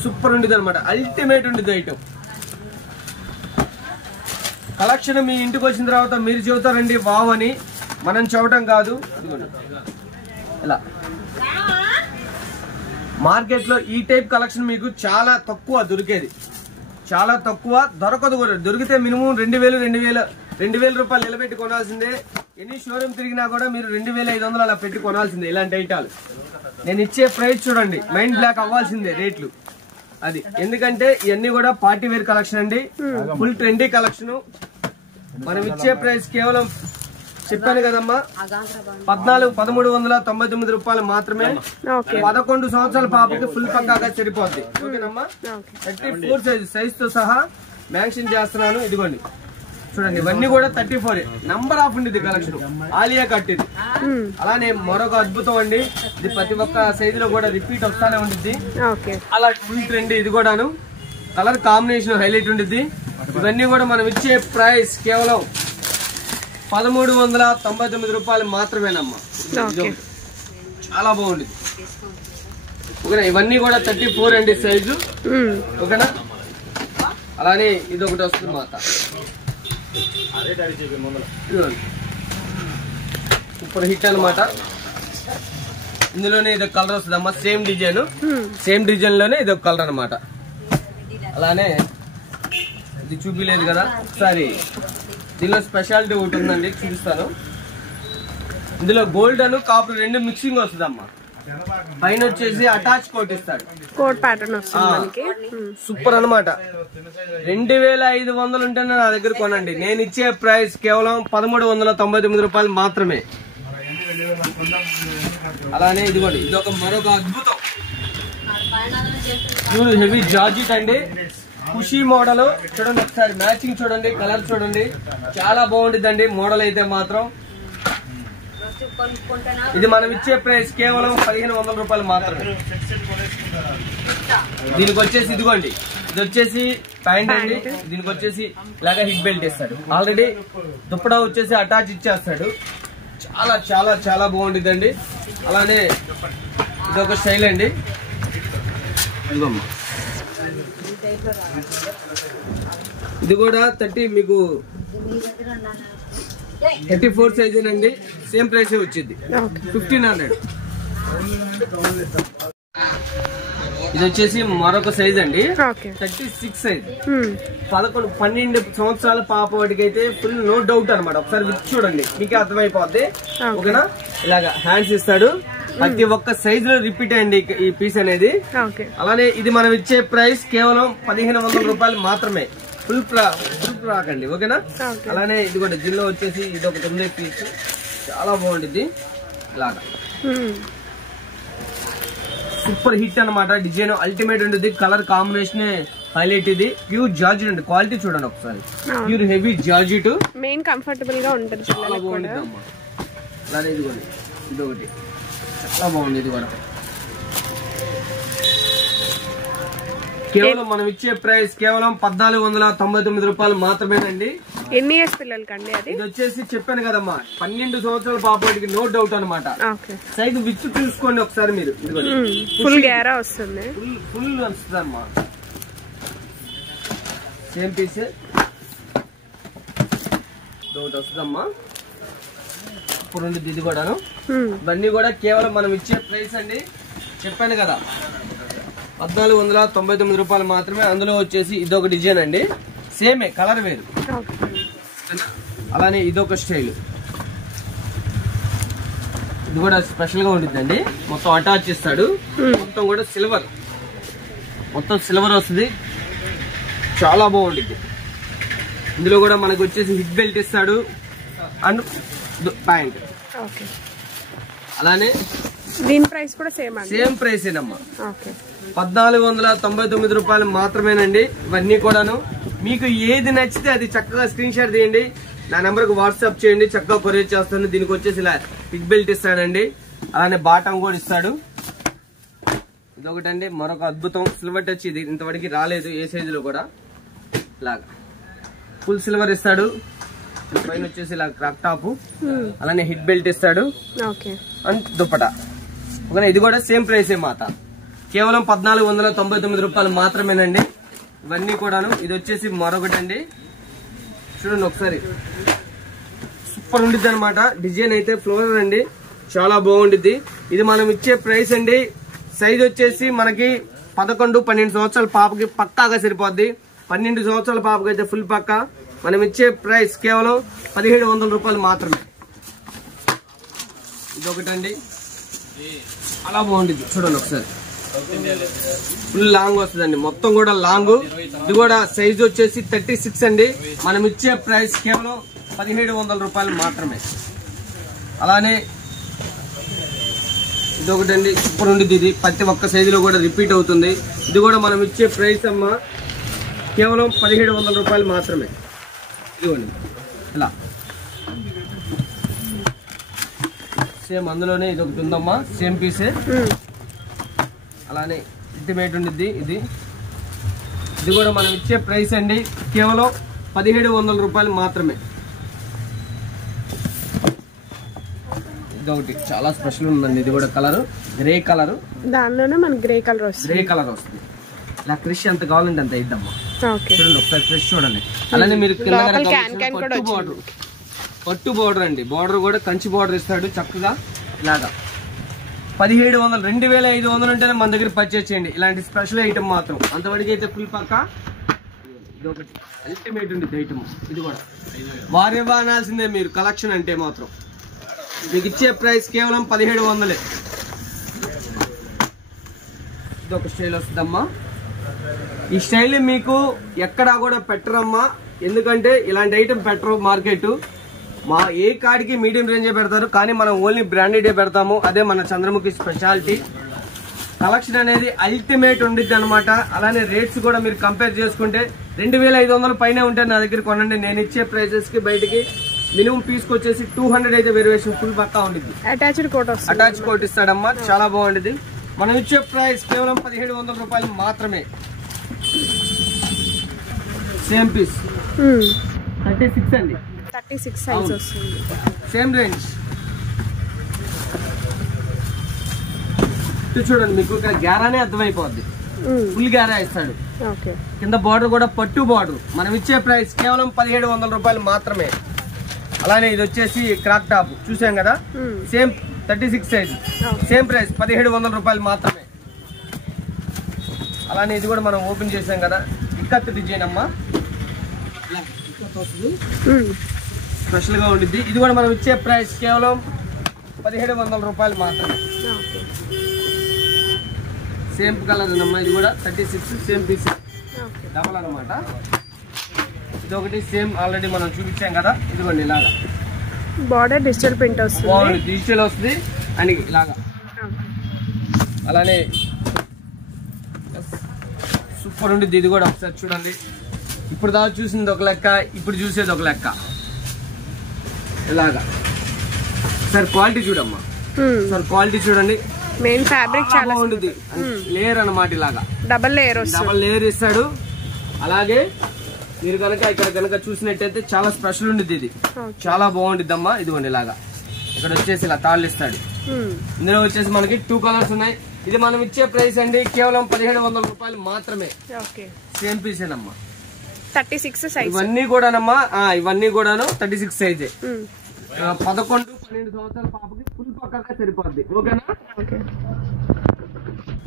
సూపర్ ఉండేది అనమాట. అల్టిమేట్ ఉండేది ఐటమ్. కలెక్షన్ మీ ఇంటికి వచ్చిన తర్వాత మీరు చెబుతారండి వావ్ అని, మనం చెప్పడం కాదు. ఇదిగోండి, ఇలా మార్కెట్లో ఈ టైప్ కలెక్షన్ మీకు చాలా తక్కువ దొరికేది, చాలా తక్కువ దొరకదు కూడా. దొరికితే మినిమం 2000 రూపాయలు నిలబెట్టి కొనాల్సిందే. ఎన్ని షోరూమ్ తిరిగినా కూడా మీరు 2500 అలా పెట్టి కొనాల్సిందే ఇలాంటి ఐటాలు. నేను ఇచ్చే ప్రైస్ చూడండి, మైండ్ బ్లాక్ అవ్వాల్సిందే రేట్లు. అది ఎందుకంటే ఇవన్నీ కూడా పార్టీ వేర్ కలెక్షన్ అండి, ఫుల్ ట్రెండీ కలెక్షన్. మనం ఇచ్చే ప్రైస్ కేవలం చెప్పాను కదమ్మా, 1399 రూపాయలు మాత్రమే. 11 సంవత్సరాల పాపకి ఫుల్ పక్కాగా సరిపోద్ది. ఓకేనమ్మా, 34 సైజ్ తో సహా మ్యాన్షన్ చేస్తున్నాను. ఇదిగోండి, చూడండి ఇవన్నీ కూడా 34 నంబర్ ఆఫ్ ఉంది కలెక్షన్. ఆలియా కట్ ఇది. అలానే మరొక అద్భుతం అండి, ఇది ప్రతి ఒక్క సైజ్ లో కూడా రిపీట్ వస్తానే ఉంటుంది. అలా ఫుల్ ట్రెండ్ ఇది కూడాను. కలర్ కాంబినేషన్ హైలైట్ ఉంటుంది. ఇవన్నీ కూడా మనం ఇచ్చే ప్రైస్ కేవలం 1399 రూపాయలు మాత్రమేనమ్మా. చాలా బాగుంది ఓకేనా. ఇవన్నీ కూడా 34 అండి సైజు ఓకేనా. అలానే ఇది ఒకటి వస్తుంది మాత, సూపర్ హిట్ అనమాట. ఇందులోనే ఇది కలర్ వస్తుంది అమ్మా, సేమ్ డిజైన్ లోనే ఇది ఒక కలర్ అనమాట. అలానే ఇది చూపిలేదు కదా ఒకసారి, దీనిలో స్పెషాలిటీ ఒకటి ఉందండి చూపిస్తాను. ఇందులో గోల్డ్ అను కాపర్ రెండు మిక్సింగ్ వస్తుంది అమ్మా. పైన వచ్చేసి అటాచ్ కోట్ ఇస్తాడు, కోట్ ప్యాటర్న్ వస్తుంది. సూపర్ అనమాట. 2500 ఉంటేనే నా దగ్గర కొనండి. నేను ఇచ్చే ప్రైస్ కేవలం 1399 రూపాయలు మాత్రమే. అలానే ఇదిగోండి ఇది ఒక మరొక అద్భుతం హెవీ జార్జెట్ అండి, ఖుషీ మోడల్. చూడండి ఒకసారి మ్యాచింగ్ చూడండి, కలర్ చూడండి, చాలా బాగుంటుందండి మోడల్ అయితే మాత్రం. ఇది మనం ఇచ్చే ప్రైస్ కేవలం 1500 రూపాయలు మాత్రమే. దీనికి వచ్చేసి ఇదిగోండి, ఇది వచ్చేసి ప్యాంట్ అండి, దీనికి వచ్చేసి ఇలాగా హిట్ బెల్ట్ ఇస్తాడు. ఆల్రెడీ దుప్పడా వచ్చేసి అటాచ్ ఇచ్చేస్తాడు. చాలా చాలా చాలా బాగుంటుందండి. అలానే ఇదొక స్టైల్ అండి. ఇది కూడా 34 సైజ్ అండి. సేమ్ ప్రైస్ వచ్చింది 1500. ఇది వచ్చేసి మరొక సైజ్ అండి, 36 సైజ్. 12 సంవత్సరాల పాప వాటికి అయితే ఫుల్ నో డౌట్ అనమాట. ఒకసారి విత్ చూడండి మీకే అర్థమైపోద్ది ఓకేనా. ఇలాగా హ్యాండ్స్ ఇస్తాడు, ప్రతి ఒక్క సైజ్ లో రిపీట్ అయ్యండి ఈ పీస్ అనేది. అలానే ఇది మనం ఇచ్చే ప్రైస్ కేవలం 1500 రూపాయలు మాత్రమే. ఫుల్ రాకండి ఓకేనా. అలానే ఇది కూడా దీనిలో వచ్చేసి ఇది ఒకటి ఉంది పీస్, చాలా బాగుంటుంది. ఇలాగా సూపర్ హిట్ అనమాట. డిజైన్ అల్టిమేట్ ఉంటుంది, కలర్ కాంబినేషన్ హైలైట్. ఇది ప్యూర్ జార్జెట్ అండి, క్వాలిటీ చూడండి ఒకసారి. Pure heavy georgette, main comfortable గా ఉంటుంది, చాలా బాగుంటుంది అమ్మా. అలానే ఇదిగోండి ఇది ఒకటి చాలా బాగుంది. ఇది కూడా కేవలం మనం ఇచ్చే ప్రైస్ కేవలం 1499 రూపాయలు మాత్రమేనండి. ఎన్ని ఇయర్స్ పిల్లలకండి అది? ఇది వచ్చేసి చెప్పాను కదమ్మా 12 సంవత్సరాల పాపకి నో డౌట్ అనమాట. సైజ్ విత్ చూసుకోండి ఒకసారి మీరు. ఫుల్ గ్యారా వస్తుంది, ఫుల్ వస్తుంది అమ్మా. సేమ్ పీస్ ఒకటి వస్తుందమ్మా. ఇప్పుడు ఉండేది ఇది కూడాను. ఇవన్నీ కూడా కేవలం మనం ఇచ్చే ప్రైస్ అండి, చెప్పాను కదా 1499 రూపాయలు మాత్రమే. అందులో వచ్చేసి ఇదొక డిజైన్ అండి, సేమే కలర్ వేరు. అలానే ఇదొక స్టైల్, ఇది కూడా స్పెషల్ గా ఉంటుందండి. మొత్తం అటాచ్ ఇస్తాడు, మొత్తం కూడా సిల్వర్, మొత్తం సిల్వర్ వస్తుంది, చాలా బాగుంటుంది. ఇందులో కూడా మనకు వచ్చేసి హిట్ బెల్ట్ ఇస్తాడు అండ్ ప్యాంట్. అలానే దీని ప్రైస్ కూడా సేమ్ ప్రైస్ ఏనమ్మా, 1499 రూపాయలు మాత్రమేనండి. ఇవన్నీ కూడాను మీకు ఏది నచ్చితే అది చక్కగా స్క్రీన్ షాట్ తీయండి, నా నెంబర్ కు వాట్సాప్ చేయండి, చక్కగా కొరియర్ చేస్తాను. దీనికి వచ్చేసి ఇలా హిట్ బెల్ట్ ఇస్తాడండి, అలానే బాటం కూడా ఇస్తాడు. ఇదొకటండి మరొక అద్భుతం, సిల్వర్ టచ్. ఇది ఇంతవరకు రాలేదు ఏ సైజు లో కూడా. ఇలాగా ఫుల్ సిల్వర్ ఇస్తాడు, పైన వచ్చేసి ఇలా క్రాక్ టాప్, అలానే హిట్ బెల్ట్ ఇస్తాడు అండ్ దుప్పటా. ఓకే, ఇది కూడా సేమ్ ప్రైసే మాత, కేవలం 1499 రూపాయలు మాత్రమేనండి. ఇవన్నీ కూడాను. ఇది వచ్చేసి మరొకటి అండి, చూడండి ఒకసారి, సూపర్ ఉండిద్ది అనమాట. డిజైన్ అయితే ఫ్లోరల్ అండి, చాలా బాగుండిద్ది. ఇది మనం ఇచ్చే ప్రైస్ అండి, సైజ్ వచ్చేసి మనకి 11-12 సంవత్సరాల పాపకి పక్కాగా సరిపోద్ది. 12 సంవత్సరాల పాపకి అయితే ఫుల్ పక్కా. మనం ఇచ్చే ప్రైస్ కేవలం 1700 రూపాయలు మాత్రమే. ఇదొకటండి, చాలా బాగుంటుంది, చూడండి ఒకసారి. ఫుల్ లాంగ్ వస్తుందండి, మొత్తం కూడా లాంగ్. ఇది కూడా సైజ్ వచ్చేసి 36 అండి. మనం ఇచ్చే ప్రైస్ కేవలం 1700 రూపాయలు మాత్రమే. అలానే ఇదొకటండి, సూపర్ ఉండిద్ది. ఇది ప్రతి ఒక్క సైజులో కూడా రిపీట్ అవుతుంది. ఇది కూడా మనం ఇచ్చే ప్రైస్ అమ్మా కేవలం 1700 రూపాయలు మాత్రమే. ఇదిగోండి ఇలా సేమ్ అందులోనే ఇది ఒకటి ఉందమ్మా, సేమ్ పీసే. అలానే అల్టిమేట్ ఉండిద్ది ఇది. ఇది కూడా మనం ఇచ్చే ప్రైస్ అండి కేవలం 1700 రూపాయలు మాత్రమే. ఇదొకటి చాలా స్పెషల్ ఉందండి, ఇది కూడా కలర్ గ్రే కలర్, దానిలోనే మనకి గ్రే కలర్ వస్తుంది. గ్రే కలర్ వస్తుంది. ఇలా క్రిష్ ఎంత కావాలంటే అంత ఇద్దామా. ఓకే చూడండి ఒకసారి ఫ్రెష్ చూడండి. అలానే మీరు పట్టు బోర్డర్ అండి, బోర్డర్ కూడా కంచి బోర్డర్ ఇస్తాడు చక్కగా. ఇలాగా 1700 2500 ఉంటేనే మన దగ్గర పర్చేస్ చేయండి. ఇలాంటి స్పెషల్ ఐటమ్ మాత్రం అంతవరకు అయితే ఫుల్ పక్క. ఇది ఒకటి అల్టిమేట్ ఉంది ఐటమ్, ఇది కూడా వారే అనాల్సిందే మీరు కలెక్షన్ అంటే మాత్రం. మీకు ఇచ్చే ప్రైస్ కేవలం 1700. ఇది ఒక స్టైల్ వస్తుందమ్మా. ఈ స్టైల్ మీకు ఎక్కడా కూడా పెట్టరమ్మా, ఎందుకంటే ఇలాంటి ఐటమ్ పెట్టరు మార్కెట్. మా ఏ కాడికి మీడియం రేంజే పెడతారు, కానీ మనం ఓన్లీ బ్రాండెడే పెడతాము. అదే మన చంద్రముఖి స్పెషాలిటీ. కలెక్షన్ అనేది అల్టిమేట్ ఉండిద్ది అనమాట. అలానే రేట్స్ కూడా మీరు కంపేర్ చేసుకుంటే 2500 పైన ఉంటే నా దగ్గర కొనండి. నేను ఇచ్చే ప్రైసెస్ కి బయటికి మినిమం పీస్కి వచ్చేసి 200 అయితే వేరియేషన్ ఫుల్ పక్కా ఉండిద్ది. అటాచ్ కోట్ ఇస్తాడమ్మా, చాలా బాగుండిద్ది. మనం ఇచ్చే ప్రైస్ కేవలం 1700 రూపాయలు మాత్రమే. సేమ్ పీస్ 36 అండి, 36 సైజ్ వస్తుంది. Same range. చూడండి మీకు ఇక్కడ గ్యారానే అర్థమైపోద్ది, ఫుల్ గ్యారా ఇస్తాడు. కింద బార్డర్ కూడా పట్టు బార్డర్. మనం ఇచ్చే ప్రైస్ కేవలం 1700 రూపాయలు మాత్రమే. అలానే ఇది వచ్చేసి క్రాక్ టాప్ చూసాం కదా, సేమ్ 36 సైజ్, సేమ్ ప్రైస్ 1700 రూపాయలు మాత్రమే. అలానే ఇది కూడా మనం ఓపెన్ చేసాం కదా, ఇక్కత్ డిజైన్ అమ్మా, స్పెషల్ గా ఉండిద్ది. ఇది కూడా మనం ఇచ్చే ప్రైస్ కేవలం 1700 రూపాయలు మాత్రమే. సేమ్ కలర్ అమ్మా, ఇది కూడా 36 సేమ్ పీస్ డబల్ అనమాట. ఇది ఒకటి సేమ్ ఆల్రెడీ మనం చూపించాం కదా, ఇదిగోండి ఇలాగా బార్డర్ డిజిటల్ ప్రింట్ వస్తుంది, డిజిటల్ వస్తుంది అండ్ ఇలాగా. అలానే సూపర్ ఉండిద్ది. ఇది కూడా ఒకసారి చూడండి, ఇప్పుడు దాకా చూసింది ఒక లెక్క, ఇప్పుడు చూసేది ఒక లెక్క. ఇలాగా సార్ క్వాలిటీ చూడమ్మా, సార్ క్వాలిటీ చూడండి. మెయిన్ ఫ్యాబ్రిక్ చాలా బాగుంటుంది, లేయర్ అన్నమాట. ఇలాగా డబల్ లేయర్ ఇస్తాడు. అలాగే మీరు కనుక ఇక్కడ కనుక చూసినట్టయితే చాలా స్పెషల్ ఉండిద్ది, ఇది చాలా బాగుండిద్ది అమ్మా. ఇదిగోండి ఇలాగా ఇక్కడ వచ్చేసి ఇలా తాళ్ళు ఇస్తాడు. ఇందులో వచ్చేసి మనకి 2 కలర్స్ ఉన్నాయి. ఇది మనం ఇచ్చే ప్రైస్ అండి కేవలం 1700 రూపాయలు మాత్రమే. సేమ్ పీస్ ఏనమ్మా, 36 సైజ్. ఇవన్నీ కూడానమ్మా, ఇవన్నీ కూడాను 36 సైజే. 11-12 సంవత్సరాల పాపకి ఫుల్ పక్కగా సరిపోద్ది. ఓకేనా.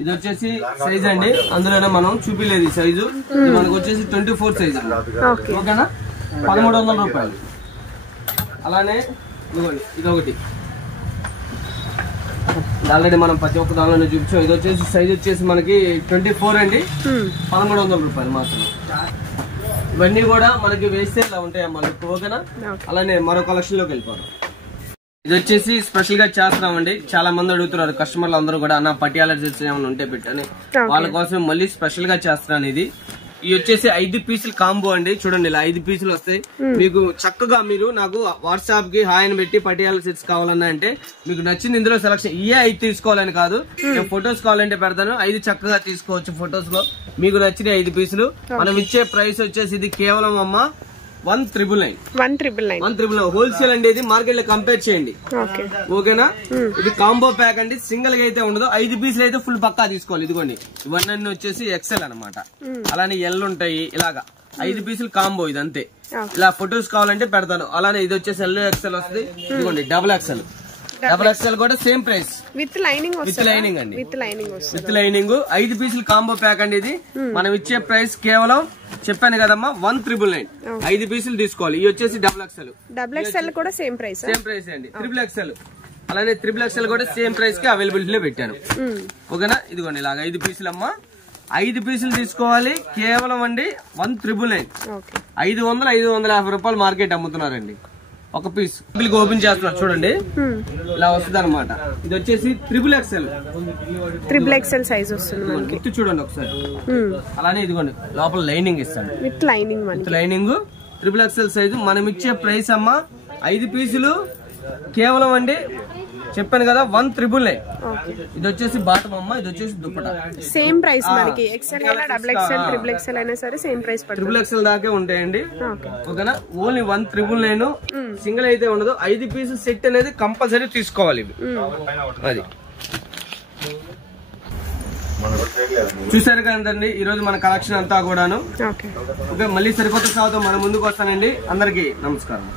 ఇది వచ్చేసి సైజ్ అండి, అందులోనే మనం చూపిలేదు ఈ సైజు. మనకు వచ్చేసి 24 సైజ్. ఓకేనా, 1300 రూపాయలు. అలానే ఇదిగోండి ఇదొకటి ఆల్రెడీ మనం ప్రతి ఒక్క దానిలో చూపించాం. ఇది వచ్చేసి సైజ్ వచ్చేసి మనకి 24 అండి, 1300 రూపాయలు మాత్రమే. ఇవన్నీ కూడా మనకి వేస్తే ఇలా ఉంటాయమ్మా. ఓకేనా. అలానే మరో కలెక్షన్ లోకి వెళ్ళిపోతాం. ఇది వచ్చేసి స్పెషల్ గా చేస్తున్నామండి. చాలా మంది అడుగుతున్నారు కస్టమర్లు అందరూ కూడా, అన్న పటియాలా డ్రెస్ ఏమైనా ఉంటే పెట్టని. వాళ్ళ కోసం మళ్ళీ స్పెషల్ గా చేస్తున్నాను. ఇది వచ్చేసి 5 పీసులు కాంబో అండి. చూడండి ఇలా 5 పీసులు వస్తాయి. మీకు చక్కగా మీరు నాకు వాట్సాప్ కి హాయ్ అని పెట్టి పటియాలా సెట్స్ కావాలన్నా అంటే మీకు నచ్చింది ఇందులో సెలక్షన్. 5 తీసుకోవాలని కాదు, నేను ఫొటోస్ కావాలంటే పెడతాను. 5 చక్కగా తీసుకోవచ్చు ఫొటోస్ లో. మీకు నచ్చిన 5 పీసులు. మనం ఇచ్చే ప్రైస్ వచ్చేసి ఇది కేవలం అమ్మ 1999 హోల్సేల్ అండి. ఇది మార్కెట్ లో కంపేర్ చేయండి. ఓకేనా. ఇది కాంబో ప్యాక్ అండి, సింగిల్ గా అయితే ఉండదు. 5 పీసులు అయితే ఫుల్ పక్కా తీసుకోవాలి. ఇదిగోండి ఇవన్నీ వచ్చేసి ఎక్సెల్ అనమాట. అలానే ఎల్ ఉంటాయి. ఇలాగా 5 పీసులు కాంబో ఇది అంతే. ఇలా ఫొటోస్ కావాలంటే పెడతాను. అలానే ఇది వచ్చేసి ఎల్ ఎక్సెల్ వస్తుంది. ఇదిగోండి డబుల్ ఎక్సెల్ కూడా సేమ్ ప్రైస్ విత్ లైనింగ్ అండి. విత్ లైనింగ్ 5 పీసులు కాంబో ప్యాక్ అండి. ఇది మనం ఇచ్చే ప్రైస్ కేవలం చెప్పాను కదమ్మా 1999. 5 పీసులు తీసుకోవాలి. ఇది వచ్చేసి డబుల్ ఎక్సెల్ కూడా సేమ్ ప్రైస్ అండి. ట్రిపుల్ ఎక్సెల్ అలానే ట్రిపుల్ ఎక్సెల్ కూడా సేమ్ ప్రైస్ కి అవైలబిలిటీలో పెట్టాను. ఓకేనా. ఇదిగోండి ఇలాగా 5 పీసులు అమ్మా. 5 పీసులు తీసుకోవాలి కేవలం అండి 1999. 550 రూపాయలు మార్కెట్ అమ్ముతున్నారండి ఒక పీస్. ఓపెన్ చేస్తున్నారు చూడండి, ఇలా వస్తుంది అనమాట. ఇది వచ్చేసి ట్రిపుల్ ఎక్సెల్ సైజ్ వస్తుంది. చూడండి ఒకసారి. అలానే ఇదిగోండి లోపల లైనింగ్ ఇస్తాడు. With lining XXL size. మనం ఇచ్చే ప్రైస్ అమ్మా 5 పీసులు కేవలం అండి చెప్పాను కదా 1,999. ఇది వచ్చేసి బాటమ్ అమ్మ, ఇది వచ్చేసి దుప్పట. సేమ్ ప్రైస్ మనకి XL అయినా XXL XXL అయినా సరే సేమ్ ప్రైస్ పడుతుంది. XXL దాకే ఉంటాయండి ఓకేనా. ఓన్లీ 1,999. సింగిల్ అయితే ఉండదు. 5 పీసులు సెట్ అనేది కంపల్సరీ తీసుకోవాలి. అది చూసారు కదండి ఈ రోజు మన కలెక్షన్ అంతా కూడాను. ఓకే, మళ్ళీ సరికొత్త సాగుతో మన ముందుకు వస్తానండి. అందరికీ నమస్కారం.